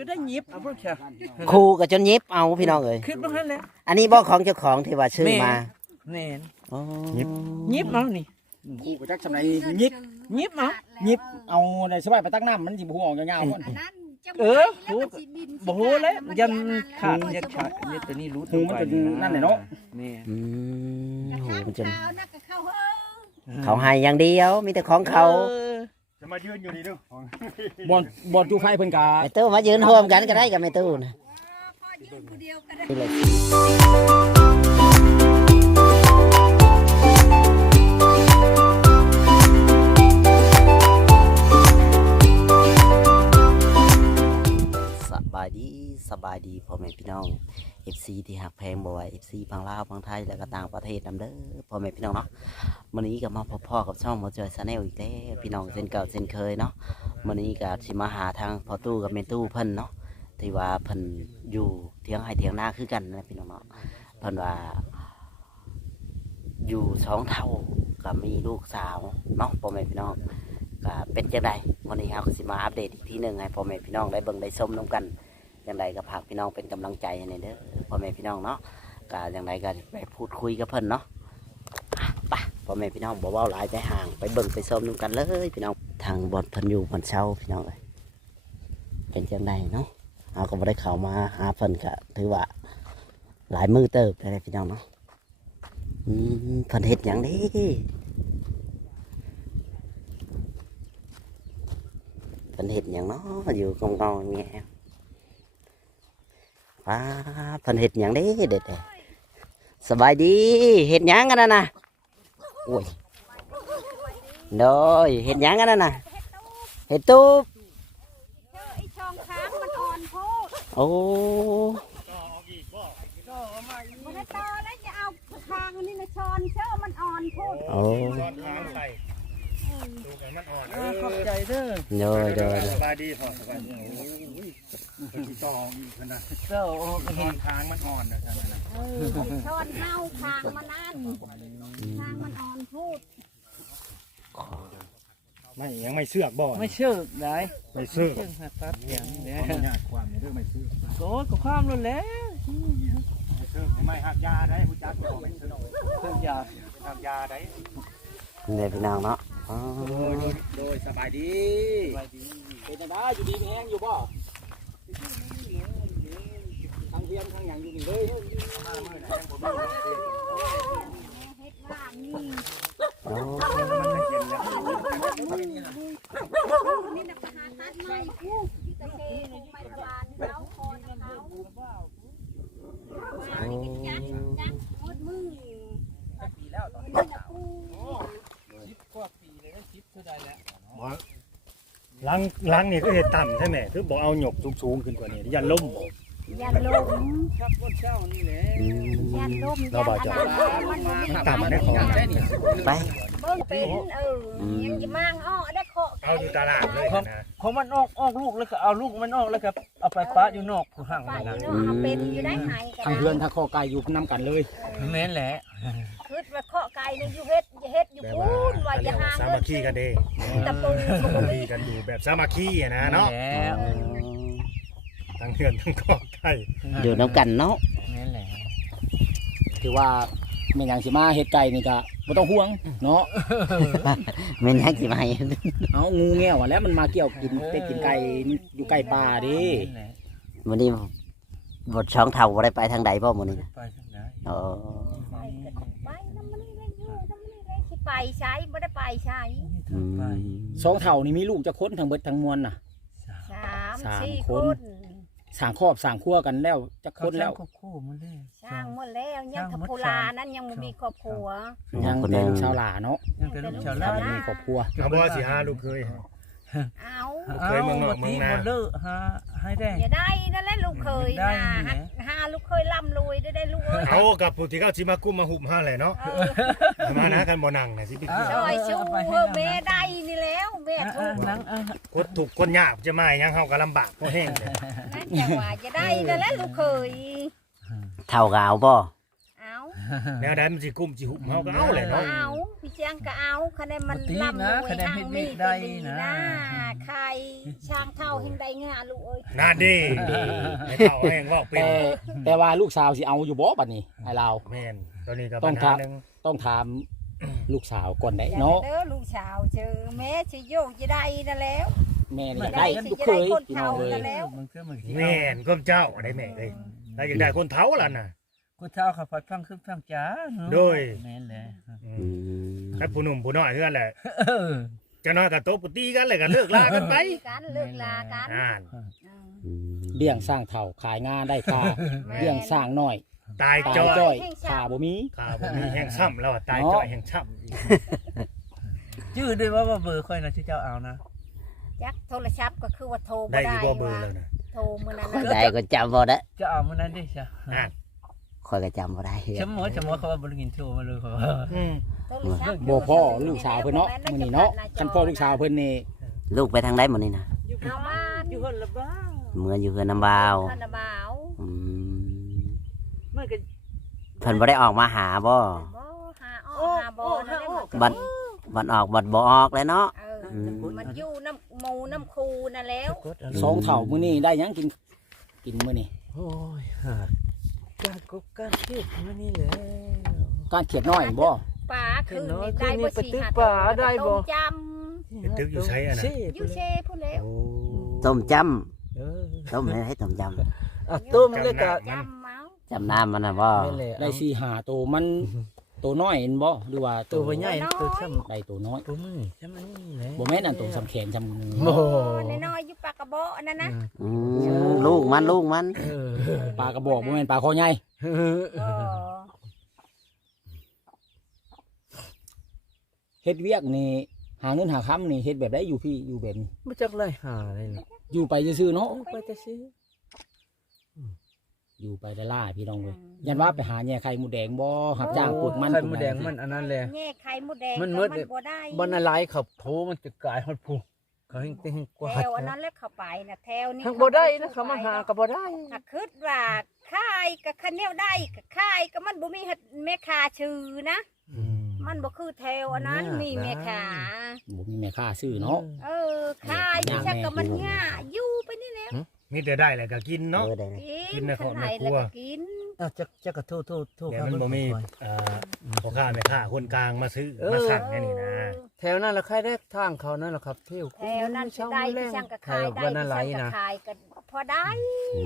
จะได้หยิบเอาพวกเชียครูก็จนยิบเอาพี่น้องเอ้ยคิดว่างั้นแหละอันนี้บ่ของเจ้าของที่ว่าซื้อมาแน่นอ๋อหยิบเอานี่ กูก็จักสำไรยิบหยิบเอา ยิบเอาในสบายไปตักน้ำมันสิบ่ฮู้ออกยาวๆพุ่นเออหูบ่ฮู้แล้วยันขาดยันขาดยันตัวนี้รู้หูมันเป็นนั่นแหละเนาะนี่อืมโหมันจนข้าวนักกับข้าวเฮ้อเขาให้อย่างเดียวมีแต่ของเขาออ จะมายืนอยู่นี่ดูบอลบอลจูไฟเพิ่นกาไอ้ตู้มายืนร่วมกันก็ได้กับไอ้ตู้นะพ่อยืนคนเดียวก็ได้นี่เลยสบายดีสบายดีพ่อแม่พี่น้อง FC ที่หักแพงบ่อย FC พังลาวพังไทยแล้วก็ต่างประเทศนำเด้อพ่อแม่พี่น้องเนาะวันนี้ก็มาพบพ่อกับช่องมาจอยชาแนลอีกแล้วพี่น้องเช่นเก่าเช่นเคยเนาะวันนี้ก็สิมาหาทางพอตู้กับแม่ตู้เพิ่นเนาะที่ว่าเพิ่นอยู่เถียงให้เถียงหน้าคือกันนะพี่น้องเนาะเพิ่นว่า อยู่สองเท่ากับมีลูกสาวเนาะพ่อแม่พี่น้องก็เป็นจังไดวันนี้เราก็สิมาอัปเดตอีกทีหนึ่งให้พ่อแม่พี่น้องได้เบิ่งได้ชมน้กัน จังไดก็ฝากพี่น้องเป็นกำลังใจให้เด้อพ่อแม่พี่น้องเนาะก็จังไดก็ไปพูดคุยกับเพิ่นเนาะอะไปพ่อแม่พี่น้องบอกว่าหลายใจห่างไปเบิ่งไปชมน้กันเลยพี่น้องทางบอดเพิ่นอยู่บอนเช้าพี่น้องเอ้ยเป็นจังไดเนาะเราก็บ่ได้เข้ามาหาเพิ่นก็ถือว่าหลายมือเติบเลยพี่น้องเนาะอืมเพันเห็ดอย่างนี้เพันเห็ดอย่างเนาะอยู่กองกองๆเงี้ ยว้าเพันเห็ดอย่างนี้เด็ดเลยสบายดีเห็ดหยังกันนะนะโอ้ยโดยเห็ดหยังกันนะนะเห็ดตูบเจอไอ้ช่องค้างมันอ่อนโพดโอ้มันได้ต่อแล้วจะเอาคางอันนี่นะช้อนเชื่อมันอ่อนโพดโอ้ซ้อนทางใส่ ดูกันมันอ่อนเออขอบใจเด้อโดยโดยสบายดีพอสบายดีโอ้ยติดต่ออีกนะเจ้าซ้อนทางมันอ่อนนะท่านนะเออช้อนเน่าคางมันนั่นคางมันอ่อนโพดไม่ยังไม่เสือกบ่ไม่เชื่อได้ไม่เสือกเชื่อกตัดอย่างเนี้ยความเรื่องไม่เสือกโอ้ยก็ความรุนแรงไม่เสือกไม่หักยาได้ผู้จัดบ่ไม่เสือกเพิ่งอยาหักยาได้เนี่ยพี่น้องเนาะ อ๋อโดยสบายดีเป็นจังได๋อยู่ดีมีแฮงอยู่บ่ทางเพียนทางหยังอยู่นี่เลย ลยนะคิดเท่าใดแล้วล้างล้างนี่ก็เห็ดต่ำใช่ไหมคือบอกเอาหยกสูงๆขึ้นกว่านี้ยันล่มบ่ยันลมครับวันเช้านี่แหละอืมยันลมยันอะไรมันบ่มีต่ำได้ของได้นี่ไปเบิ่งเป็นเออยังจะมั่งอ้อได้เคาะเอาอยู่ตลาดเลยนะพอมันออกออกลูกแล้วก็เอาลูกมันออกแล้วก็เอาไปป้าอยู่นอกผู้ห่างไปมันนะเนาะเอาเป็นอยู่ได้หายกันทางเพื่อนทางคอไก่อยู่นํกันเลยแม่นแหละคืด ว่าเคาะไก่นี่อยู่เฮ็ดอยู่เฮ็ดอยู่แบบพูว่านว่าจะหาสาเงิมัคคีกันเด้ตะปูสามัคคีกันอยู่แบบสามัคคีอะนะเนาะแหละทั้งเพื่อนทั้งครอบไทยอยู่น้ำกันเนาะแม่นแหละถือว่าแม่นหยังสิมาเฮ็ดไก่นี่ก็บ่ต้องห่วงเนาะ แม่นยังสิมาให้เอางูแง่วอะแล้วมันมาเกี่ยวกินเป็ดกินไก่อยู่ใกล้ป่าดิแม่นแหละวันนี้บทช่องเท่าบ่ได้ไปทางใดบ่มื้อนี้นะไปทางไหนอ๋อ ไปกันไปน้ำมันนี่ได้อยู่น้ำมันนี่ ได้สิไปใช้บ่ได้ไปใช้อืมไปสองเท่านี่มีลูกจักคนทั้งเบิดทั้งมวลน่ะ สามสามสี่คคน นสร้างครอบสร้างครัวกันแล้วจักคนแล้ว ก็คู่มันเลยสร้างหมดแล้วยังสร้างหมดทัพโพลานั้นยังบ่มีครอบครัว ยังคนหเป็นึนงชาวหลาเนาะยังเป็นลูกชาวยัไร่งมีครอบครัวเอาบ่สิหาลูกเคยเอา เคยเมืองนอกเมืองนาหมดเลอะฮะให้ได้ อย่าได้นั่นแหละลูกเคยได้นะนี่แหละหาลูกเคยร่ำรวยได้ได้ลูกเอ้ยเอากับผู้ที่เขาสิมากุ้มมาหุบห้าแหละเนาะเออมานะกันบ่นั่งน่ะสิไปกินซอยชูเออแม่ได้นี่แล้วแม่อะทุอะกนังอะกดถูกคนยากจะมาหยังเฮาก็ลำบากเพราะแห้งเลยนั่นจังหวะจะได้นั่นแหละลูกเคยเท่าก็เอาบ่เอาแนวใดมันสิกุ้มสิหุบเฮาก็เอาแหละเนาะเอา พี่เชียงก็เอาคะแนนมันบ่ตีลำนะรวยคะแนนทางเฮ็ดมีเวียกได้ก็ดีนะใครช่างเท่าแห่งใดงาลูกเอ้ยน่าดีให้เฒ่าแห้งเว่าเป็นแต่แต่ว่าลูกสาวสิเอาอยู่บ่บัดนี้ให้เราแม่นตอนนี้ก็ต้ปัองญหาถามหนึงต้องถามลูกสาวก่อนได้อย่าเนาะเด้อลูกสาวเจอแม่สิโยกจะได้นั่นแล้วแม่นี่ไม่อยากได้ได้สิลูกจะเคได้ยคนพี่น้องเฒ่าเลยนั่นแล้วมันคือมันสิแม่นก้มเจ้าได้แม่เอ้ยถ้าอยากได้คนเฒ่าล่ะน่ะ กูเท่าขับพัดฟังขึ้นฟังจ้าเนาะโดย แม่นแหละอือืมมถ้าผู้หนุ่มผู้น้อยเฮือนแหละเออจะน้อยก็ตบก็ตีกันเลยก็เลิกลากันไปกันเลิกลากันอ่านอืมอืมเลี้ยงสร้างเถ่าขายงานได้ค่าแม่ เลี้ยงสร้างน้อยตายตายจ้อยจ้อยค่าบ่มีข่าวบ่มีแห้งซ้ำแล้วอะตายจ้อยแห้งซ้ำอีกชื่อด้วยว่าว่าเบอร์ค่อยนะที่เจ้าเอานะจักโทรศัพท์ก็คือว่าโทรบ่ได้ได้อีกบ่เบอร์ว่าแล้วนะโทรมื้อนั้นข้อยน่ะ ได้ก็จำบ่ได้จะเอามื้อนั้นดิจ้ะอ่าน คอยก็จำบ่ได้ฉันหมอฉันหมอเขาว่าบ่ได้กินโทรมาเลยเขาว่าอืมโทรศัพท์บ่พ่อลูกสาวเพิ่นเนาะมื้อนี้เนาะคันพ่อลูกสาวเพิ่นนี่ลูกไปทางใดหมดนี่นะเอามาอยู่คนละบ้างเมื่ออยู่เฮือนน้ำบ่าวท่านน่ะบ่าวอืมมันก็เพิ่นบ่ได้ออกมาหาบ่บ่หาอ้อหาบ่นั่นแหละมันก็บัดบัดออกบัดบ่ออกเลยเนาะเอออืมมันอยู่น้ำหมูน้ำคูนั่นแล้วกดอะไรสองเถ่ามื้อนี้ได้หยังกินกินมื้อนี้โอ้ยหา การกบการเทศมานี่แหละ การเขียดน้อยบ่ปลาคืนเนาะนี่ได้บ่คืนนี้สี่ไปตึกหาปลาได้บ่ต้มจเป็นตึกอยู่ไสอะนะำอยู่เชพูดแล้วโอ้ต้มจเออำต้มให้ให้ต้มจอะต้มเลยกะจำเมาำจำน้ำมันน่ะบ่แม่นแหละได้สี่หาโตวมันโตวน้อยเห็นบ่หรือว่าตัวบ่ใหญ่ตัวซ้ำได้โตวน้อยตัวมือใช่มั้ยนี่แหละบ่แม่นอันโตวสำแขนสำมือโอ้โอ้น้อยๆอยู่ปลากระบอกอันนั้นนะอืมลูกมันลูกมันเออปลากระบอกบ่แม่นปลาคอใหญ่เออเออเฮ็ดเวียกนี่หาเงินหาค้ำนี่เฮ็ดแบบได้อยู่พี่อยู่แบบนี้มาจากไรหาเลยนะอยู่ไปซื่อๆเนาะไปแต่ซื้อ อยู่ไปได้ล่าพี่น้องเลยยันว่าไปหาแย่ไข่หมูแดงบ่หับจ้างปลูกมันไข่ปลูมกดแดงมันอันนั้นแหละแง่ไข่มดแดงมันก็มืดมันบ่ได้บรรลัยขับโถมันจะกลายฮอดผู้เขาให้เต็งกว่าแถวอันนั้นแล้วเข้าไปนะแถวนี้ทั้งบ่ได้นะเขามาหาก็บ่ได้ถ้าคิดว่าค่ายกับคันแนวได้กับค่ายก็มันบ่มีเฮ็ดแม่ค้าชื่อนะอืมมันบ่คือแถวอันนั้นมีแม่ค้าบ่มีแม่ค้าซื้อเนาะเออค่ายนี่ชักก็มันง่ายอยู่ไปนี่แหละ มีแต่ได้แหละก็กินเนาะ เออได้เลยกิกินนในครคัอบนในไหนครัแล้ววก็กินอะจะจะกระโทษโทษโทษเดี๋ยวมันบ่มีเอ่อพ่อค้าแม่ค้าคนกลางมาซื้อมาสั่งแน่นี่นะแถวนั้นละใครได้ทางเขานั่นแหละครับเที่ยวแถวนั้นสิได้ที่ช่างก็แถขายวได้บรรที่ลัช่ายงก็นะขายก็พอได้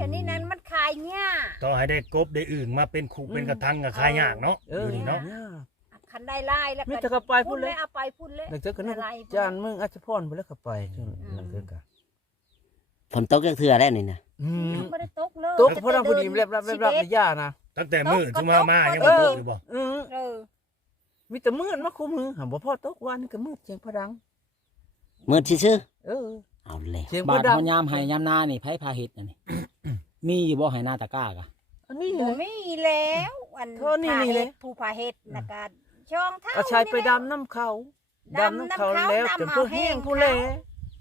อันนี้นั้นมันขายง่ายต่อให้ได้กบได้อื่นมาเป็นคู่เป็นกระทังกับคายยากเนาะเอออยู่นี่เนาะคันได้ไล่แล้วมีก็แต่ก็ไปพูพูดดเลเลยยเอาไปพูดเลยหลังจากนั้นจานมึงอาจจะพรไปแล้วก็ไปนั่นคือกัน ฝนตกจักเทื่อแล้วนี่นะอืมไม่ได้ตกเลยตกเพราะเราพอดีเรียบรับเรียบรับในย่านะตั้งแต่มื้อจุมามายังบ่ตกอยู่บ่เออเออมีแต่มืดมาคู่มือหาบ่พอตกวันนี้ก็มืดเสียงพดังมืดซื่อเออ ๆเอาแล้วเสียงพบาดดัง เฮายามให้ยามนานี่ไผพาเฮ็ดนั่นนี่มีอยู่บ่ให้นาตะกร้ากะอันนี้บ่มีแล้วอันเท่านี้นี่เลย ผู้พาเฮ็ดนะก็ช่องเท่าเอาชายไปนี่แหละ ดำน้ำเขาดำน้ำเขาแล้วจนเพื่อแห้งผู้แล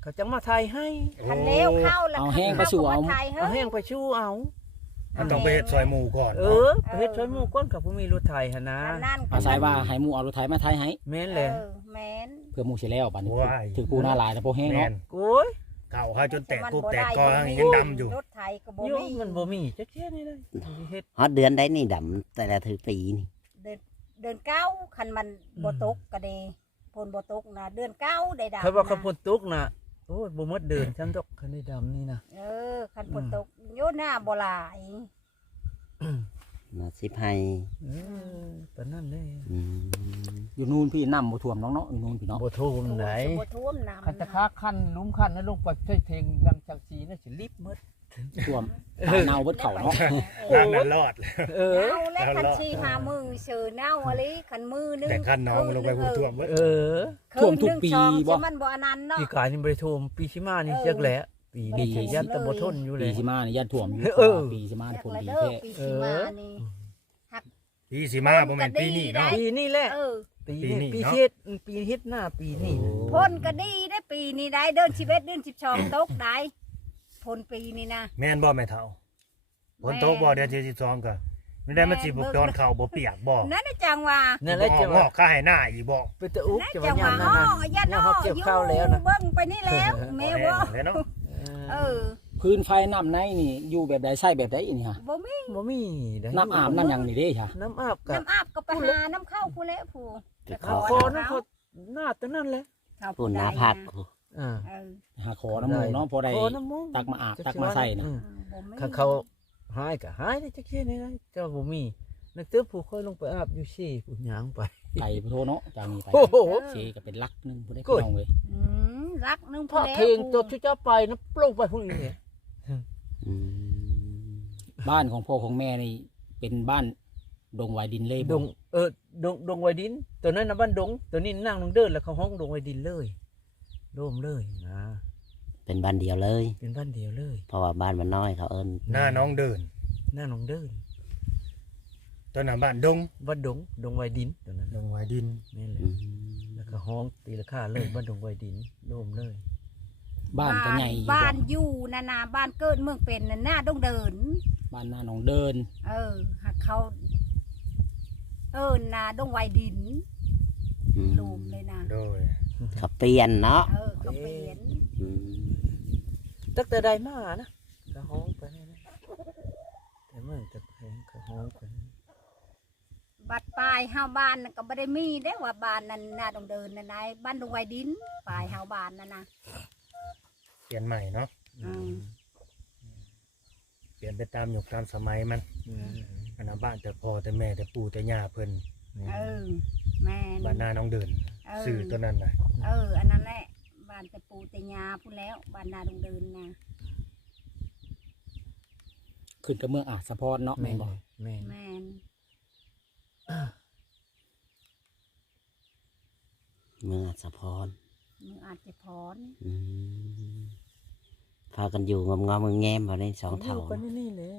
เขาจะมาไทยให้คันเล้วเข้าแล้วเอาแห้งไปสู่เอา ไทยเอาเฮ้แห้ยงไปชู้เอา มันต้องไปเฮ็ดซอยหมู่ก่อนเออไปเฮ็ดช่วยหมู่ก้นกับผู้มีรถไทยหนนะอันนั้นอาศัยว่าให้หมู่เอารถไถมาไถให้แม่นเอแหละอแม่นเพื่อหมู่สิแล้วบัดนี้ว้ายถึงผู้หน้าหลายแต่บ่แห้งแม่เนาะนโอ้ยเก่าข้าจนแตกมันกุบบ่แตกได้กอยังดำอยู่ รถไทยก็บ่โยมีมันบ่มีจักเที่ยนี่เลยเฮ็ด ฮอดเดือนได้นี่ดำแต่ละถือปีนี่เดือนเก้าคันมันบ่ตกก็ดีฝนบ่ตกนะเดือนเก้าได้ดำเขาว่าเขานะพนตกน่ะ โอ้ยบ่หมดเดินฉันดอกคันได้ดำนี่นะเออคันฝนตกโยหน้าบ่หลายมาสิบให้เออปานนั้นเลยอืมอยู่นู่นพี่น้ำบ่ท่วมน้องเนาะอยู่นู่นพี่เนาะบ่ท่วมไหนบ่ท่วมน้ำคันจะค้าคันลุ่มคันแล้วลงไปใช้เทงดังจักสีน่ะสิรีบหมด ท่วมตายเน่าเบิดเขาเนาะร่างนั้นรอด เออเน่าและคันชีหามือเสือเน่าอะไรคันมือนึงแต่คันน้องลงไปผู้ท่วมเบิดเออท่วมทุกปีบ่บ่มันบ่อันนั้นเนาะ ปีกายนี่บ่ได้ท่วมปีชิมานี่จักแหละปีนี้ปียันแตะบ่ทนอยู่เลปีย สิมานี่ยันท่วมอยู่เออ ปีสิมาอยากผลเลยดีเด้อแท้ปีสิมานี่ ปีสิมาบ่แม่นปีนี้เนาะ ปีนี้แหละ เออ ปีปีนี้นี้ปีเนาะ เฮ็ดปีเฮ็ดหน้าปีนี้พ่นก็ดีได้ปีนี้ได้เดินชีวิตเดิน12ตกได้ พ่นปีนี้นะ แม่นบ่แม่เฒ่าฝนตกบ่เดือนที่12ก็ไม่ได้มันสิบ่ตอนเข้าบ่เปียกบ่นั่นน่ะจังว่านั่นแหละบ่จะงว่าอกค่าให้หน้าอีกบ่เป็นตะอุกนั่นจะจัว่างยามว่านั้นอ้อน่ะยันย่ามอ้อเขาเกี่ยวข้าวแล้วนะ เบิ่งไปนี่แล้วแม่ว่าแน่เนาะเออพื้นไฟน้ำในนี่อยู่แบบใดใช้แบบใดนี่ฮะบ่มีบ่มีได้น้ำอาบน้ำหยังนี่เด้ค่ะน้ำอาบกับน้ำอาบก็ไปหาน้ำเข้าผู้แล้วผู้ไปขขออคอนั่นเขาหน้าตัวนั้นแหละเข้าผู้นาพักผู้ อ่าเออหาขอน้ำมูกเนาะพอได้ขอน้ำมูตักมาอาบตักมาใส่นะอืมบ่มีถ้าเขาหายก็หายได้จักเที่ยนี่ได้เจ้าบ่มีนักเตื้อผู้ค่อยลงไปอาบอยู่ซี่ผู้หยางไปไก่พุทโธเนาะจากนี้ไปโอ้โห เชก็เป็นลักหนึงผู้ได้โอ้พี่ยน้องเลยอืมรักนึงพอผู้แล้วเพลงตัวชุเจ้าไปนะปลงไปพวกนี้เนี่ยอืมบ้านของพ่อของแม่นี่เป็นบ้านดงวายดินเล่ดงเออดงดงไวดิน ตัวนั้นนะบ้านดง ตัวนี้นั่งลงเดินแล้วเขาห้องดงไวดินเลย โล่มเลยนะเป็นบ้านเดียวเลย เป็นบ้านเดียวเลย เพราะว่าบ้านมันน้อยเขาเอิ้นหน้าน้องเดินนั่งลงเดินตอนนั้นบ้านดงบ้านดงดงไวดินตัวนั้นดงไว้ดินนี่แหละอืมแล้วก็ห้องตีราคาเลยบ้านดงไวดินโล่มเลย บ้านก็ใหญ่อยู่บ้านบ่อยู่นานาบ้านเกิดเมืองเป็นน่ะหน้าต้องเดิน บ้านหน้าหนองเดิน เออหักเขา เออนาดงไวดินอืม ลูมเลยนะโดย เขาเปลี่ยนเนาะเออเขาเปลี่ยนอืมตั้งแต่ใดมานะก็ห้องไปนี่นะแต่เมื่อแต่เพลงก็ห้องไปนี่บัดปลายเฮาบ้านน่ะก็บ่ได้มีได้ว่าบ้านนั้นนาต้องเดินนั่นนายบ้านดงไวดินปลายเฮาบ้านนั่นนะ เปลี่ยนใหม่เนาะอืม เปลี่ยนไปตามยุคตามสมัยมันอืมอันนั้นบ้านแต่พ่อแต่แม่แต่ปู่แต่ย่าเพิ่นเออแม่บ้านหน้าน้องเดินเออสื่อตัวนั้นน่ะเออ อันนั้นแหละบ้านแต่ปูแต่ยาพูดแล้วบ้านนาดงเดินนะขึ้นกับเมืองอาจสะพรเนาะแม่แม่นบ่แม่แม่นเมืองอัศพรมึงอาจจะพรอืมพากันอยู่งอมงอมแงมๆมาในสองเท่า อยู่กันนี่แหละ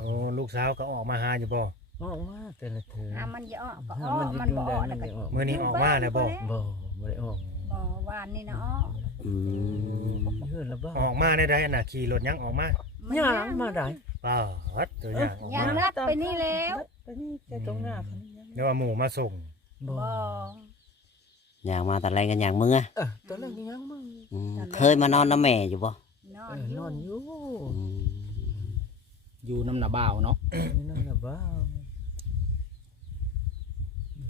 โอ้ลูกสาวก็ออกมาหาอยู่บ่ ออกมาแต่ละเธอถ้ามันจะออกก็อถ้าอกมันมันยุ่บ่งอได้อกมัแล้วนก็ไม่ออกมื้อนี้ออกมาแล้วบ่บ่ไม่ได้ออกบ่วานนี่นะออกอืมเฮือนละบ้าออกมาได้ได้น่ะขี่รถยังออกมาย่างมาได้ป้าดตัวอย่างออกยังมารัดไปนี่แล้วไปนี่ใจตรงหน้าเขานี่ยังเรียกว่าหมู่มาส่งบ่บ่อย่างมาแต่ไรกันอย่างมึงอะเออตอนแรกยังมึงอืมเคยมานอนน้ำแม่อยู่บ่นอเอนออนอยู่ยู่อืมอยู่น้ำหนาบ่าวเนาะนี่นั่นละบ้า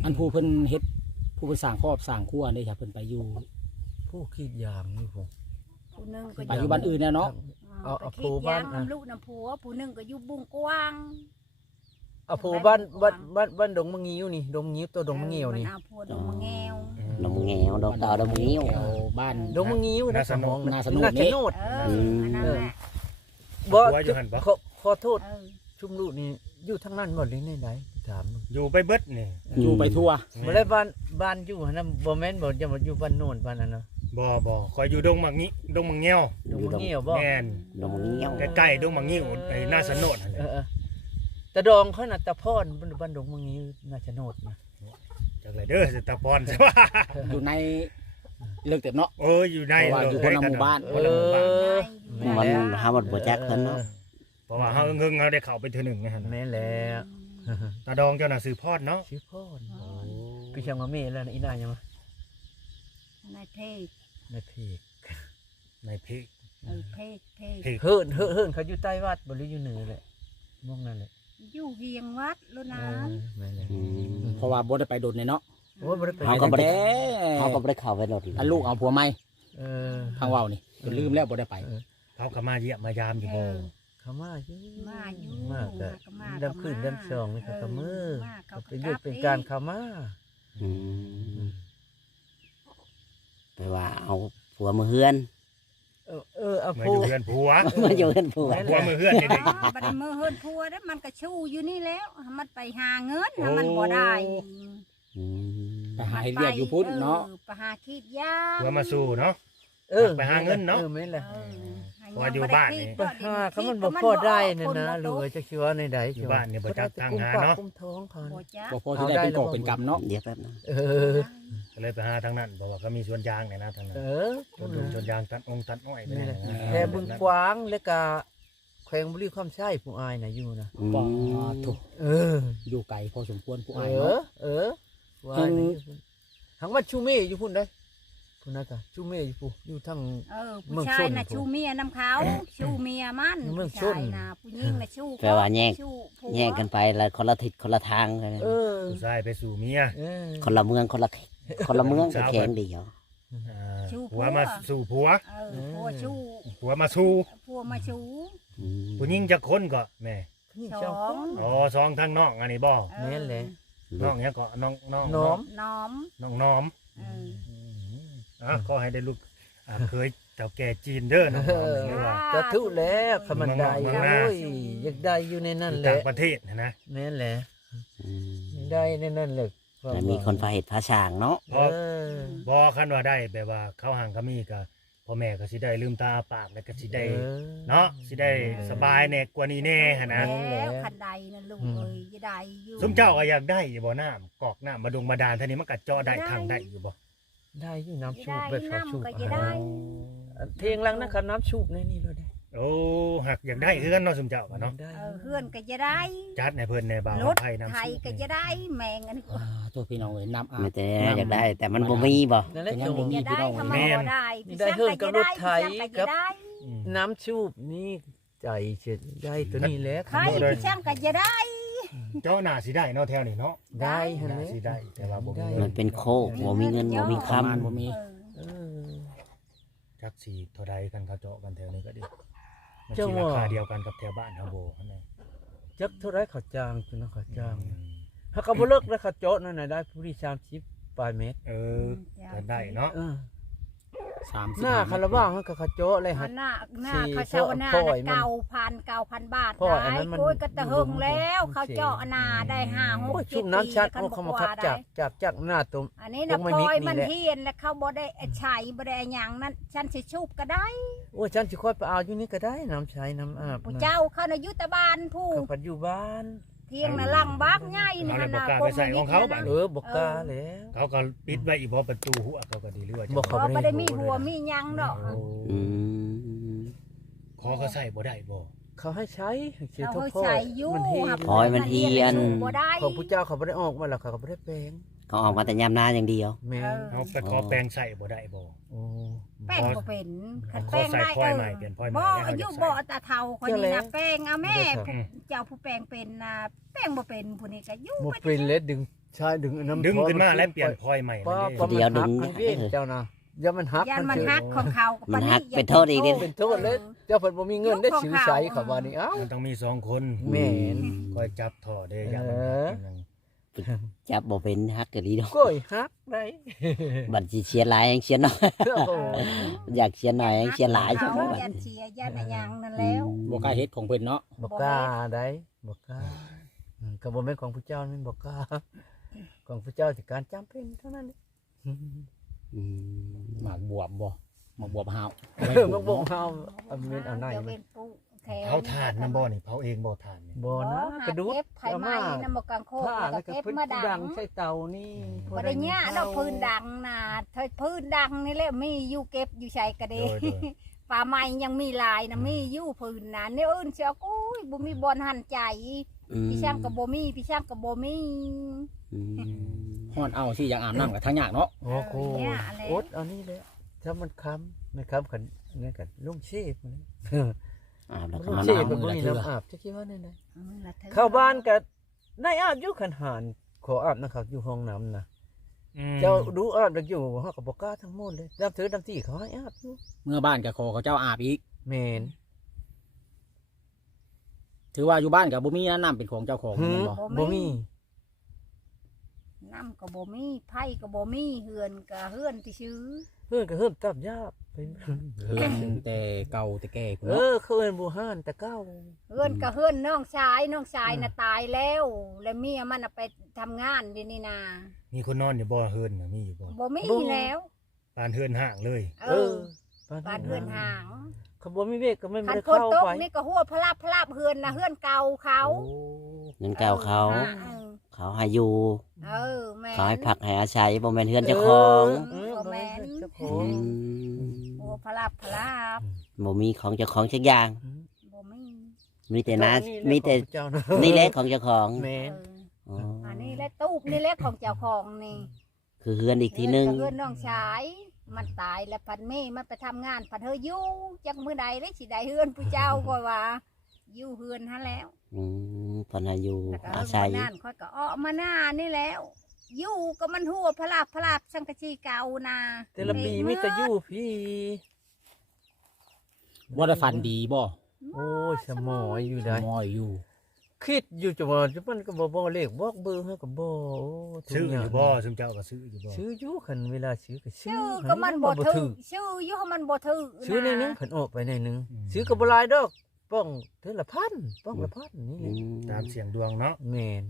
อันผู้เพิ่นเฮ็ดผู้เพิ่นสร้างครอบสร้างครัวนี่ครับเพิ่นไปอยู่ ผู้คิดยางนี่ผม ผู้หนึงก็ไปอยู่บ้านอื่นแล้วเนาะ เอาเอาไปผู้คิดบ้าน ยางอะน้ำลูกน้ำผัวผู้หนึงก็อยู่บุงกว้าง เอาผู้บ้านบ้านบ้านบ้านดงมะงิ้วนี่ดงมะงิ้วตัวดงมะงิ้วนี่มันเอาผัวดงมะแงวดมแงวดมต่อดมงิ้ว แถวบ้าน ดงมะงิ้วนะสมองนาสนุกนาสนี่นุกเอออันนั้นแหละบ่หัวอยู่หั่นบ่ ขอขอโทษเออ ชุมลูกนี่อยู่ทั้งนั้นหมดเลยในไหน ถามอยู่ไปเบิดนี่อยู่ไปทั่วบ่ได้บ้านบ้านอยู่หั่นนะบ่แม่นบ่จะมาอยู่บ้านโน่นบ้านนั้นนะบ่บ่คอยอยู่ดงมักงี้ดงมังเงี้ยวดงมะงิ้วบ่แม่นดมงิ้วใกล้ๆดงมังงี้ไอ้หน้าสนดนั่นแหเอละอเออตะดองเขาน่ะตะพอนบ้านบ้านดงมะงิ้วน่าจะโนดนะจักเลยเด้อสตาปอนใช่ป่ะอยู่ในเลิกเต็มเนาะเอออยู่ในเพราะว่าอยู่คนละหมู่บ้านคนละหมู่บ้านมันหาหมดบ่จักเพิ่นเนาะเพราะว่าเฮาเงิงเฮาได้เข้าไปเทื่อหนึงไงหั่นแม่นแล้ว ตาดองเจ้าน่ะซื้อพอดเนาะชื่อพอนพี่ช่างมาเมแล้วนะอีนายยังมาในเพกในเพกในเพกเออเพกเพกเพกเฮิรนเฮิรนเฮิรนเขาอยู่ใต้วัดบ่หรืออยู่เหนือแหละมองนั่นแหละอยู่เฮียงวัดแล้วเอนะอแม่นแล้วอืมเพราะว่าบ่ได้ไปโดนเนี่ยเนาะโอ้ยบ่ได้ไปเขาก็บ่ได้แต่เขาก็บ่ได้เข้าไปรถอันลูกเอาผัวใหม่เออ ทางเว้านี่จนลืมแล้วบ่ได้ไป เขาก็มาเยี่ยมมายามอยู่บ่ เขามาอยู่มาอยู่มากก็ก็มา ดำขึ้นดำสองนี่เขาก็มือมาเขาเขาจะก็ยืดเป็นการเขามาอืมไปว่าเอาผัวมือเฮือน เออเออเอามาอผู้ ยู่เพื่อนผัวมาอยู่เฮือนผัวผัวมือเพื่อนนี่อ๋เด็กอบัดนี้มือเฮินพัวแล้วมันก็ชู้อยู่นี่แล้วมันไปหาเงินน่ะมันบ่ได้อืมไปหาให้เรียกอยู่พุ่นเนาะ ออไปหาขีดยาผัวมาสู้เนาะ เออไปหาเงินเนาะ ออแม่นแหละ เออให้ ว่าอยู่บ้านนี่ไปหาเขามันบ่พอได้นั่นนะหรือว่าจะคิดว่าในใดอยู่บ้านนี่บ่จักตั้งหาเนาะ กุมท้องเขาบ่จ้าบ่พอสิได้เป็นกอกเป็นกำเนาะเดี๋ยวแป๊บนะเออ ก็เลยไปหาทางนั้นบอกว่าก็มีสวนยางเนี่ยนะทางนั้นเออสวนยางสวนยางตัดองตัดอ้อยไปเนี่ยนะแค่บึงกว้างแล้วก็แขวงบุรีความใช่ผู้อายน่ะอยู่นะอืมบ่ถูกเออ อยู่ไกลพอสมควรผู้เออ้ายอเนาะ เออผู้อายน่ะอยู่พุ่นทั้งว่าชูเมอยู่พุ่นได้อ พุ่นนะกะชูเมอยู่พุ่นอยู่ทั้ง เออเมืผู้องชายชนน่ะชูเมียน้ำเขาชูเมียมันเมืองผู้ชนชายน่ะผู้หญิงน่ะชูแปลว่าแยก ชูผัวแยกกันไปแล้วคนละทิศคนละทางเลยเออผู้ชายไปสู่เมียเออคนละเมืองคนละคนละเมืองก็แข็งเดียวอ่าผัวมาสู่ผัว เออผัวชูผัวมาสู่ผัวมาชูอืมผู้หญิงจะคนก็แม่นี่สเจ้าองอ๋อสองทางน้องอันนี้บ่เออแม่นแหละ น้องเนี้ยก็น้องน้องน้อม น้อมน้องน้อมเออ อะก็ให้ได้ลูกอ่าเคยเจ้าแก่จีนเด้อน้องน้อมหรือว่าจะทุแล้วขมันได้เมืองหน้าโอ้ยอยากได้อยู่ในนั่นอยู่แหต่าละงประเทศนะนะแม่นแหละอืมอยากได้ในนั่นแหละแล้วมีคนพาเหตุพาช่างเนาะพอ เออบ่คันว่าได้แบบว่าเข้าห่างก็มีก็พ่อแม่ก็สิได้ลืมตาอ้าปากแล้วก็สิได้ออเนาะสิได้สบายแน่กว่านี้แน่หั่นนะแล้วคันใดนั่นลูกอืมเอ้ยจะได้อยู่สมเจ้าก็อยากได้อยู่บ่น้ำกอกน้ำมาดงมาดานเท่านี้มันก็เจาะได้ทางได้อยู่บ่ ได้อยู่น้ำจะชูบได้แบบเขาชูบน้ำก็จะได้อันเทียงหลังนะครับน้ำชูบในนี่เราได้โอ้หักอยากได้คือกันเนาะสมเจ้าก็เนาะได้เออเฮือนก็จะได้จัดในเพิ่นในบ่าวรถไผน้ำไทยซุปก็นี่จะได้แมงอันนี้ก็อ่าตัวพี่น้องเอ้ยน้ำอาไม่บแต่อยากได้ แต่มันบ่มีบ่ นั่นแหละเป็นยัจงงบ่มีจะได้ทำไมบ่ได้นี่ได้เฮือนกับรถไถพี่กัช่างก็บจะได้อืม น้ำชูบนี่ใจเฉดได้ตัวนี้แหละใครพี่ช่างก็จะได้ เจ้าหน้าสิได้เนาะแถวนี้เนาะได้ฮะหน้าเนี่ยสิได้แต่ว่าบ่มีได้มันเป็นโคกบ่มีเงินบ่มีประคำมาณบ่มีเออเออ จักสิเท่าใดกันเขาเจาะกันแถวนี้ก็ดีมันเจ้าสิว่าราคาเดียวกันกับแถวบ้านเฮาบ่หั่นน่ะจักเท่าไรเขาจ้างจุนะเขาจ้างอืมถ้าเขาบ่เลิกแล้วเขาเจาะนั่นน่ะได้ผู้ที่สามสิบปลายเมตรเออก็ได้เนาะเออ สามสิบหน้าคาราบ้างเขาก็เขาเจาะเลยหัฮะนหน้าหน้าสี่เขาเช่าหน้าพ่อยมันเก้าพันเก้าพันบาทพ่อยอันได้นั้นมันโอ้ยก็ตะหึงแล้วเขาเจาะหน้าได้ห้าหกโอ้ยเจ็ชุดบปีน้ำชัดกันโอ้บเขากมาว่าคับได้จากจากจากหน้าตรงอันนี้ตรนะงไม่พลอยมิดนี่มันแหละเฮียนแล้วเขาบ่ได้ใช้บ่ได้หยังนั้นฉันสิชูบก็ได้โอ้ยฉันสิค่อยไปเอาอยู่นี่ก็ได้น้ำใช้น้ำอาบผู้นะเจ้าเขาน่ะอยู่แตะบ้านผู้ เขาปัดอยู่บ้านเที่ยงน่ะลังบักง่ายนี่เอาหั่นแล้วน่ะบ่กล้าไปใส่ของเขาบัด เออบอกกล้าแล้วเขาก็ปิดไว้อีกบ่ประตูหัวเขาก็ดีหรือว่าจะบอกเพเขาราะบ่บ่ได้ได้มีหัวมีหยังดอกโอ้อืม ขอเขาใส่บ่ได้บ่เขาให้ใช้เสียเขาทุกให้พ่อใช้อยู่มันเฮียพอยมันเฮียนบ่ได้ของผู้เจ้าเขาไม่ได้ออกมาแล้วเขาก็ไม่ได้แปลง เขาออกมาแต่ยามหน้าอย่างเดียว แม่เออเอาไปขอแปลงใส่บ่ได้บ่ โอ้แป้งบ่เป็นคันขอแป้งใส่ได้พลอยเอใหม่อเปลี่ยนพลอยใหม่บ่ให้เขาอายุจะใส่บ่ตาเฒ่าคนนี้นะแป้งเอาแม่ไม่ได้ครับผู้เจ้าผู้แป้งเป็นน่ะแป้งบ่เป็นผู้นี้ก็อยู่บ่เป็นเล็ดดึงใช่ดึงอันน้ำดึงพอขึ้นมาแล้วเปลี่ยนพลอยใหม่ป้านั่นป้าเด้เดี๋ยวดึงมันหักมันเวียนเจ้านะอย่ามันหักยันมันเจอฮักของเขามัมันฮักเป็นโทษอีกเด้เป็นโทษเลยเจ้าเพิ่นบ่มีเงินได้ซื้อใช้เขาว่านี่เอ้ามันต้องมีสองคนแม่นคอยจับท่อเด้อย่ามันหักอย่างนั้น จับบ่เป็นฮักก็ดีดอกก้อยหักได้บัดสิเชียร์หลายยังเชียร์น้อยโอ้โหอยากเชียร์น้อยยังเชียร์หลายจังเขาเลยบัดยันนี้เชียร์ยันอะหยังนั่นแล้วบ่กล้าเฮ็ดของเพิ่นเนาะบ่กล้าได้บ่กล้าอืมก็บ่แม่นของผู้เจ้าแม่นบ่กล้าของผู้เจ้าสิการจำเป็นเท่านั้นเองอืมหมากบวบบ่หมากบวบหาวเออบ่บ่เฮาเอาเม็ดเอาไหน ดี๋ยวมัเป็นนปุ๊แถวเผาถ่านน้ำบ่นี่เผาเองบ่ถ่านนี่บ่นะกระดุดเก็บไผไหม้น้ำมะกังโคกผ้าแล้แล้ววก็ก็เก็บพื้นมาดัดังงใส่เตานี่พอบ่ได้เนี้ยเราเตพื้นดังน่ะเธอพื้นดังนี่แหละมีอยู่เก็บอยู่ใช้กระเดโดยโดยป่าไม้ยังมีลายนะมีอยู่พื้นน่ะเนี่ยอื่นเสียกุ้ยบ่มีบอลหันใจ อืมพี่ช่างก็บ่มีพี่ช่างก็บ่มีอืมฮ้อนเอาสิอยากอาบน้ำกับทางยากเนาะ โอ้โหเนี่ยอะไรอดเอานี่แหละถ้ามันค้ำไม่ค้ำกันนี่กันลุงชีพมัน อาบแล้วก็ลุงมาชีนพอนมันบ่มีน้ำอาบจะคิดว่าแน่เออละเธอๆเข้าบ้านก็ได้อาบอยู่ขันหานขออาบนะครับอยู่ห้องน้ำนะอืมเจ้าดูอาบแล้วอยู่เฮาก็บ่กล้าทั้งหมดเลยดํถือดํที่เขาให้อาบอยู่เมื่อบ้านก็ขอเขาเจ้าอาบอีก แม่น ถือว่าอยู่บ้านก็บ่มีน้ำเป็นของเจ้าของหืแม่อนบ่บ่มี น้ำก็บ่มีไผ่ก็บ่มีเฮือนก็เฮือนที่ซื้อเพื่อนก็เฮิ่มตับยาบไปเฮือนแต่เก่าแต่แก่พุ่นเอเนาะอเขาเอิ้นบ่ฮ้านแต่เก้าเฮือนก็เฮือนน้องชายน้องชายน่ะตายแล้ว แล้วเมียมันน่ะไปทำงานเดี๋ยวนี้นะมีคนนอนอยู่บ่เฮือนน่ะมีอยู่บ่บ่มีแล้วปานเฮือนห่างเลย เออบ้านเฮือนห่างเขาบ่มีเวกก็ไม่คันได้คนเข้าตกไปนี่ก็หัวพลาบพลาบเฮือนน่ะเฮือนเก่าเขาโอ้เงินเก่าเขาเออเขาให้อยู่ เออแม่นเขาให้พักให้อาศัยบ่แม่นเฮือนเจ้าของเออบ่แม่นเจ้าขอืองมหัวพลาบพลาบบ่มีของเจ้าของสักอย่าง บ่มีมีแต่นานี่มีแต่ของเจ้าเนาะนี่แหละของเจ้าของแม่นเอออ๋ออันนี้แหละตู้นี่แหละของเจ้าของนี่คือเฮือนอีกทีหนึง เพื่อนน้องชาย มันตายแล้วพันเม่มันไปทำงานพันเธออยู่จักมือใดได้สิได้เฮือนผู้เจ้าก็ว่า อยู่เฮือนฮะแล้วอืมเพนอายุแล้วก็อาเฮืศัอนยนั่นค่อยก็อ้อมาหน้านี่แล้ว อยู่ก็มันหัวพลาบพลาบสังกะชีเก่านาแต่ละปีมีแต่อยู่พี่ ว่าได้ฟันดีบ่โอ้ยสมอยอยู่ได้ มอยอยู่ คิดอยู่จะว่าจะมันก็บ่บ่เลขบอกเบอร์เฮาก็บ่โอ้ทุกซื้อออย่างยู่บ่ซุมเจ้าก็ซื้ออยู่บ่ซื้ออยู่คันเวลาซื้อก็ซื้ชื่อก็มันบ่บ่ถืถืออชื่ออยู่มันบ่ถือซื้อในหนึงเพิ่นออกไปในหนึงซื้อก็บ่หลายดอก ป้องเทื่อละพันป้องละพันนี่แหอืละมตามเสียงดวงเนาะแม่น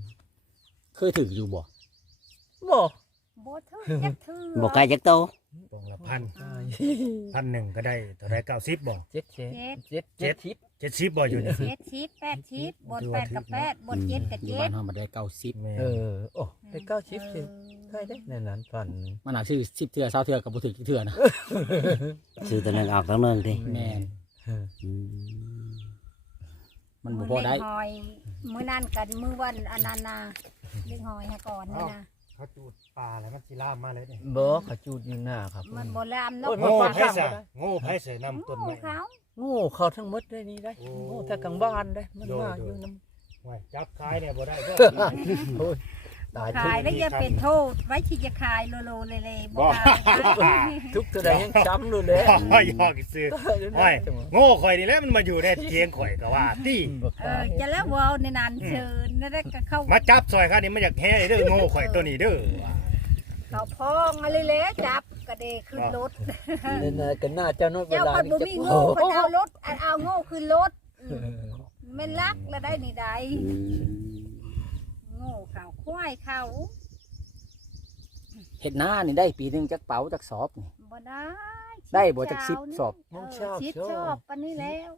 เคยถึกอยู่บ่บ่บ่ถือจักถือบอกไกลจักโตปองละพันใช่พันหนึ่งก็ได้เท่าไรเก้าสิบบ่เจ็ดเจ็ดเจ็ดเจ็ดทิศเจ็ดสิบบ่อยู่นี่เจ็ดชิดแปดชิดบนแปดกับแปดบนเจ็ดกับอยู่เจ็บ้าดนเฮามาได้เก้าสิบแม่เออโอ้ได้เก้าชิปสิใช่ได้ในนั้นฝันมันหนักชื่อสิบเทื่อเศร้าเทื่อกับบ่ถึกเทื่อนะ ซื้อตัวหนึงออกตัวหนึงดิแม่นเอออืม มันบ่พอได้เล็กหอยมือนั่นกันมือวันอันนั้นนะเล็กหอยให้ก่อนนี่นะเขาจูดปลาแล้วมันสิล่ามมาเลยนี่บ่เขาจูดอยู่หน้าครับ มันโบราณเนาะโอ้ย โง่มันไผฟังซะบ่ได้โง่ไผใส่น้ำต้นไม้เขาโง่เขาทั้งหมดได้นี่ได้โอ้ โง่ถ้ากลางบ้านได้มันมาอยู่น้ไว้จับขายเนี่ยบ่ได้เด้อำโอ้ย ตายทุขายกแล้วอย่าเป็นโทษ ไว้ที่จะขายโลโลเลเลบ่ขายทุกตัวใดยังจำรู้เลยพ่อยอกซื้อโอ้ยโง่ข่อยนี่แหละมันมาอยู่ในเทียงข่อยก็ว่าติบ่เอขาอยจะแล้วเว้าในนั้นเชิญนั่นแหละก็เข้ามาจับซอยข้านี่มันอยากแห่เด้อโง่ข่อยตัวนี้เด้อเขาพองอะไรเลยจับกระเดขึ้นรถนั่นน่ะก็น่าเจ้าน้อยเวเจ้าลาพันบ่จะมีโง่พันเอารถอันเอาโง่ขึ้นรถอืมแม่นรักแล้วได้นี่ได้อืมโง่เขาควายเขาเฮ็ดหน้านี่ได้ปีหนึงจักเป๋าจักสอบนี่บ่ได้ได้บ่จักสิบสอบ เออสิบสอบปานนี้แล้ว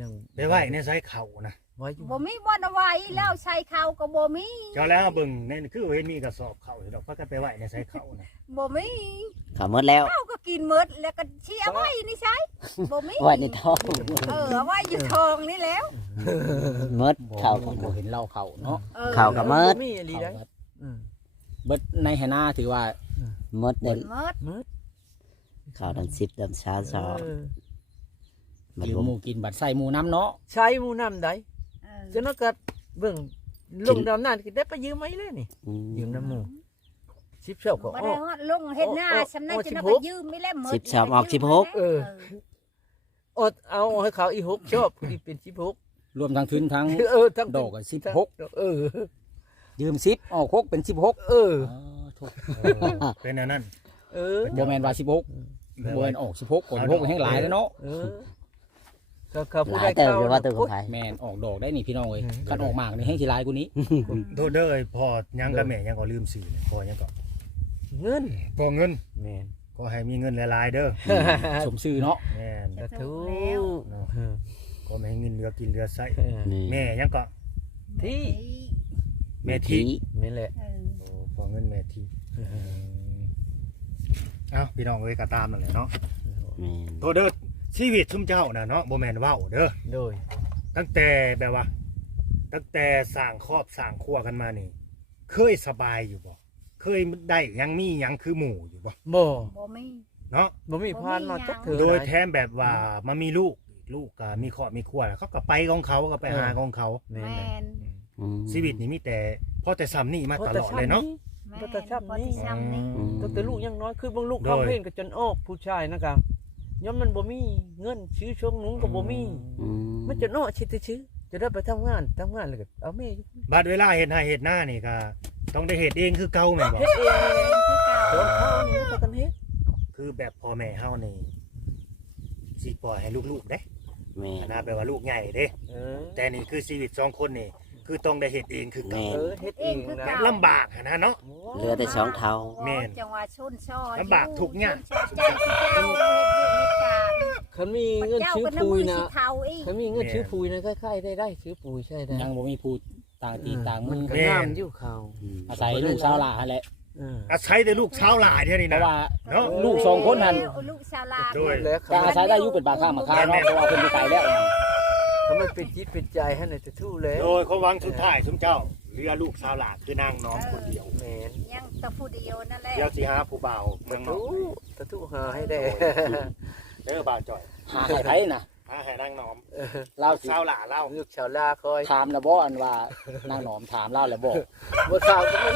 ยังไปไว้ในไสเขานะไว้อยู่บ่มีบ่อนเอาไว้แล้วใช้เขาก็บ่มีเจ้าแล้วเบิ่งนี่คือเห็นมีกระสอบเขาอยู่ดอกพากันไปไว้ในไสเขานะบ่มีเขาหมดแล้วเขาก็กินหมดแล้วก็เชียไว้นี่ใช่บ่มีไว้ในท้องเออเอาไว้อยู่ทองนี่แล้ว หมดบ่เขาบ่เห็นเราเขาเนาะออเขาก็มิดมีอะไรได้เขาอืมเบิดในไหหน้าถือว่าหมดเด้อหมดมืดเขาดันสิบดันชาสอบ เออหิวหมูกินบัดใส่หมูน้ำเนาะใช้หมู่น้ำใดเออจะนักกัดเบิ่งลงดำน้ำก็ได้ไปยืมไหมเลยนี่อืม ยืมน้ำหมูสิบเช้าก็บ่อได้อก ฮอดลงเฮ็ดหน้าโอ้โอ้สำนักโอ้จะนักสิบหก็กยืมไม่แล้วหมดสิบสามออกสิบหก เออ อดเอาให้เขาอีหกชอบผู้ที่เป็นสิบหกรวมทั้งทุนทั้ง เออทั้งดอกอะสิบทั้งหก เออ ยืมสิบออกหกเป็นสิบหกเออถูกเออ เป็นอันนั้นเออ โบแมนว่าสิบหกโบแมนออกสิบหกกดหกแห้งหลายแล้วเนาะ เออ ก็เขาหผู้ลาใดยเติมเก่าเลยว่าตัวของไทยแมนออกดอกได้นี่พี่น้องเอ้ยอืม คันออกหมากนี่แห้งสิหลายกูนี้โทษเด้อไอ้พ่อยังกับแม่ยังก็ลืมสื่อเลยพ่อยังก็เงินพ่อเงินแม่นก็ให้มีเงินหลายๆเด้อสมซื่อเนาะแม่นกระทูแล้วเออก็ไม่ให้เงินเหลือกินเหลือใช้เออนี่แม่ยังก็ที่แม่ทีนี่แหละเออโอ้พ่อเงินแม่ทีเอ้าพี่น้องเอ้ยก็ตามนั่นแหละเนาะแม่นโทษเด้อ ชีวิตซุมเจ้าน่ะเนาะบ่แม่นเว้าเด้อโดย ตั้งแต่แบบว่า ตั้งแต่สร้างครอบสร้างครัวกันมานี่ เคยสบายอยู่บ่เคยได้หยังมีหยังคือหมู่อยู่บ่บ่บ่มี เนาะบ่มีพานมาจักเถื่อโดยใแทนแบบว่ามามีลูกลูกก็มีครอบมีครัวแล้วเขาก็ไปของเขาก็ไปหาของเขาแม่นแม่เลยนอืมชีวิตนี้มีแต่พอแต่ซ้ำนี่มาตลอดเลยเนาะแม่นก็แต่ช้ำนี่บ่ที่ช้ำนี่อืมตั้งแต่ลูกยังน้อยคือบางลูกโดยร้องเพลงก็จนออกผู้ชายนะครับ ย้อมมันบ่มีเงินซื้อช่วงหนุ้งก็บ่มีอืมมันจะนอกชิดชื่อจะได้ไปทำงานทำงานเลยก็เอาแม่อยู่บัดเวลาเห็ดหาเห็ดหน้านี่ก็ต้องได้เห็ดเองคือเก่าแม่นบ่เฮ็ดเองสองข้าวนี่พากันเฮ็ดคือแบบพ่อแม่เฮานี่สิปล่อยให้ลูกๆเด้แม่น นะแปลว่าลูกใหญ่เด้ เออแต่นี่คือชีวิตสองคนนี่ คือต้องได้เห็ดเองคือเก่าแม่ เออเฮ็ดเองนะแบบลำบากอะนะเนาะ เหลือแต่สองเท้า แม่นจังหวะชนช่อลำบากทุกอย่างชนช่อใจที่เจ้าเฮ็ดเฮ็ดการคันมีเงินเจ้าซื้อก็น้ำปุ๋มืยอนะสิเทาอีกคันมีเงินซื้อปุ๋ยนะคล้ายๆได้ได้ซื้อปุ๋ยใช่ได้ยังบ่มีผู้ต่างตีต่างมัมืนอก็งามอยู่เขาอืมอาศัยลูกสาวหลาหั่นแหละเอออาศัยแต่ลูกเช้าวหลายเท่านี้เพนะราะว่า เนาะ ลูกสองคนนั่น ลูกชาวลาโดยแล้วก็อาศัยได้อยู่เป็นบางข้างบางข้างเนาะเพราะว่าเพิ่นไปไกลแล้ว ถ้ามันเป็นจิตเป็นใจให้ในอยจะทู่แล้วโดยเขาหวังสุดท้ายซุมเจ้าเรือลูกสาวหลานคือนางน้อมคนเดียวแม่นยังแตะผู้เดียวนั่นแหละเดี๋ยวสิหาผู้บ่าวเมืองนอทู่กตะทู่หาให้ได้เด้อบ่าวจ่อยหาให้ไผน่ะหาให้นางน้อมเล่าสิ สาวหลาเล่าลูกชาวลาคอยถามแล้วบ่อันว่านางหนอมถามเล่าแล้วบ่บ่ข่าวก็ไม่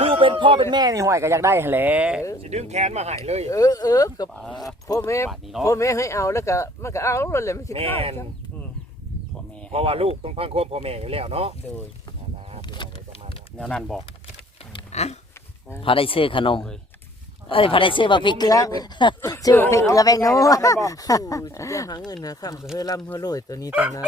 ผู้เป็นพ่อเป็นแม่นี่ห่วยก็อยากได้หั่นแหละสิดึงแขนมาให้เลยเออเออกับอ่าพ่อแม่ บาดนี้เนาะพ่อแม่ให้เอาแล้วก็มันก็เอาแล้วแหละไม่ใช่แม่ข้าวนจังอืมพ่อแม่ เพราะว่าลูกต้องพังควบพ่อแม่อยู่แล้วเนาะโดยนั่นนะพี่น้องเลยประมาณนั้นแนวนั้นบ่พอได้ซื้อขนมเอ้ยพอได้ซื้อบักพริกเกลือซื้อบักพริกเกลือแป้งนัวสู้จะหาเงินหาค่ำก็เฮ้ยร่ำเฮ้ยรวยตัวนี้ตัวนั้น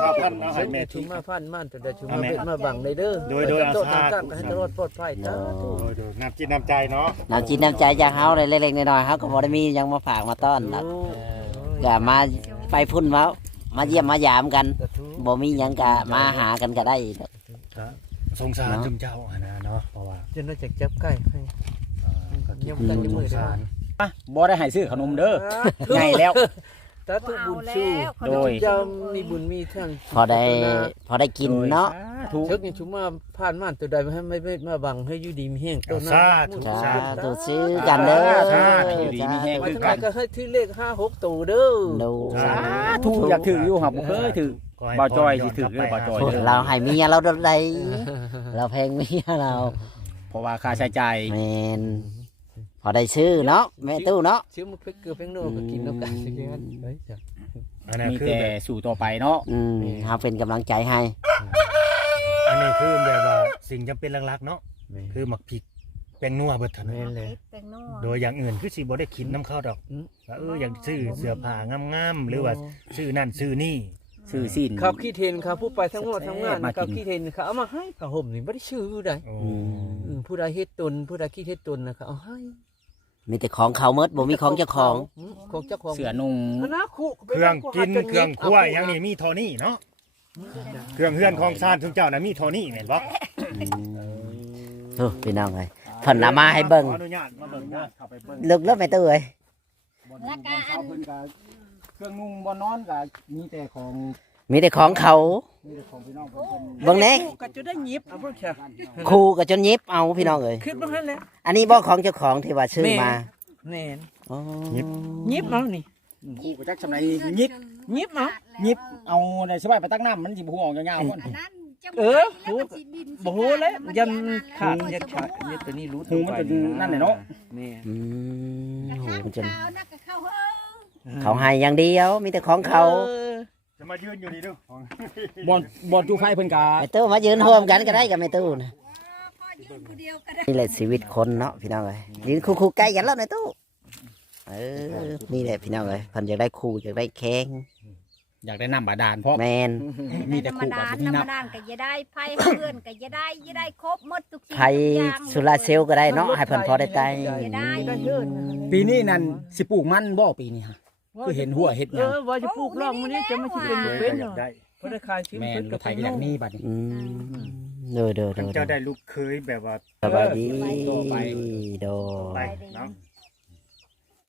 ชอบพันเอาให้ให้แม่แม่ชุทิ้มงมาพันม่านตัวใดชุมมาเป็นมาบังเลยเด้อโดยโดยโตอาทาสางการก็ให้ตลอดปลอดภัยจ้าธุโดยโดยน้ำจิตน้ำใจเนาะน้ำจิตน้ำใจจากเฮาเลยเล็กๆน้อยๆเฮาก็บ่ได้มีหยังมาฝากมาต้อนรับโอ้ก็มาไปพุ่นมา มาเยี่ยมมายามกันสาธุบ่มีหยังก็มาหากันก็ได้สงสารเนาะ จุมเจ้าอะนะเนาะเพราะว่าจนเราจะจับใกล้ให้อ่าก็คิดยำกันยำมือ สงได้สารอะบ่ได้ให้ซื้อขนมเด้อใหญ่แล้ว ตาทุบุญสู้โดย เจ้ามีบุญมีทั้งพอได้พอได้กินเนาะ ถูก เชิกยังชุมมาผ่านม่านตัวใดไม่ให้ไม่ไม่มาบังให้อยู่ดีมีแห้งตัวนั้นสาธุจ้าสาตูซื้อกันเด้อสาธุอยู่ดีมีแห้งมาทั้งหลายก็ให้ที่เลขห้าหกตัวเด้อดูสาถูกอยากถืออยู่ครับบ่เคยถือขให้บ่าวจ้อยพรสิถือเด้อบ่าวจ้อยพูดเราให้เมียเราดใดเราแพงเมียเราเพราะว่าค่าใช้จ่ายแมน พอได้ซื้อเนาะแม่ตู้เนาะชื่อมันเพ็กเกลือเพ็กโน่ก็กินแล้วกันสิแกนเฮ้ยจ้ะอันนี้มีคือแต่แบบสู่ต่อไปเนาะอืมเฮาเป็นกำลังใจให้ อันนี้คือแบบว่าสิ่งจำเป็นหลักๆเนาะคือหมักพริกแป้งนัวเบิดเทันแม่นเลยแป้งนัวโดยอย่างอื่นคือสิบ่ได้คิดน้ำเข้าดอกอืมว่าเอออย่างซื้อเสื้อผ้างามๆหรือว่าซื้อนั่นซื้อนี่ซื้อสิ้น เขาคิดเห็นเขาผู้ไปทั้งหมดทั้งงานมากิน เขาคิดเห็นเขาเอามาให้เขาห่มนี่ไม่ได้ชื่อใดโอ้อืมผู้ใดเฮ็ดตนผู้ใดคิดเฮ็ดตนนะเขาเอาให้ มีแต่ของเขาเมดบ่มีของเจ้าของมของเจ้าของเสื้อนุ่งคณะคู่เครื่องกินเครื่องครัวอย่างนี้มีเทอนี่เนาะเครื่องเฮือนของซานทุกเจ้านะมีเทอนี่แม่นบ่โอ้พี่น้องเอ้ยเพิ่นเอามาให้เบิ่งขออนุญาตมาเบิ่งนะเข้าไปเบิ่งลึกแล้วแม่ตู้เอ้ยแล้วก็อันเพิ่นก็เครื่องนุ่งบ่นอนก็มีแต่ของ มีแต่ของเขามีแต่ของพี่น้องเพิ่นเพิ่นเบิ่งแหน่ก็จะได้หยิบเอาเบิ่งแค่ครูก็จนยิบเอาพี่น้องเอ้ยคิดเบิ่งหั่นแหละอันนี้บ่ของเจ้าของที่ว่าซื้อมาแม่นอ๋อหยิบเอานี่คู่ก็จักสำไรยิบหยิบเอายิบเอาในสบายไปตักน้ำมันสิบ่ฮู้ออกยาวๆพุ่นอันนั้นจะเออแล้วมันสิดินบ่ฮู้แล้วยันขาดมันยันจะขาดบ่ยันตัวนี้รู้หูมันจะนั่นแหละเนาะแม่อืมกระโหทะมันจนขาวนะกระเข้าเฮ้อเขาให้อย่างเดียวมีแต่ของเขาออ จะมายืนอยู่นี่เดูบ่อนบ่อนจูไฟเพิ่นก็แม่ตู้มายืนร่วมกันก็ได้กับแม่ตู้นะพอยืนผู้เดียวก็ได้นี่แหละชีวิตคนเนาะพี่น้องเอ้ยยืนคู่ๆใกล้กันแล้วแม่ตู้เออนี่แหละพี่น้องเอ้ยเพิ่นอยากได้คู่อยากได้แข้งอยากได้น้ำบาดาลเพราะแมนมีแต่คู่ธรรมกับดามีธรรมน้ำดาก็จะได้ไพ่เพื่อนก็จะได้จะได้ครบหมดทุกสิ่งไผทุกอย่างสุราเซลลก็ได้เนาะให้เพิ่นพอได้ไตได้เยอะนะปีนี้นั่นสิปลูกมันบ่ปีนี้ฮะ คือเห็นหัวเห็ดหเอยังอว่าจะปลูกร่องมันนี้จะไม่ใช่เป็นเคยเป็นก็อเนาะยากได้เพราะได้ขายชิ้นแม่นเป็นรถไทยก็อยากมีบัดนี้ อืมเด้อเด้อคันเด้อเจ้าได้ลูกเคยแบบว่า สบายดีต่อไปโดไปยเนาะ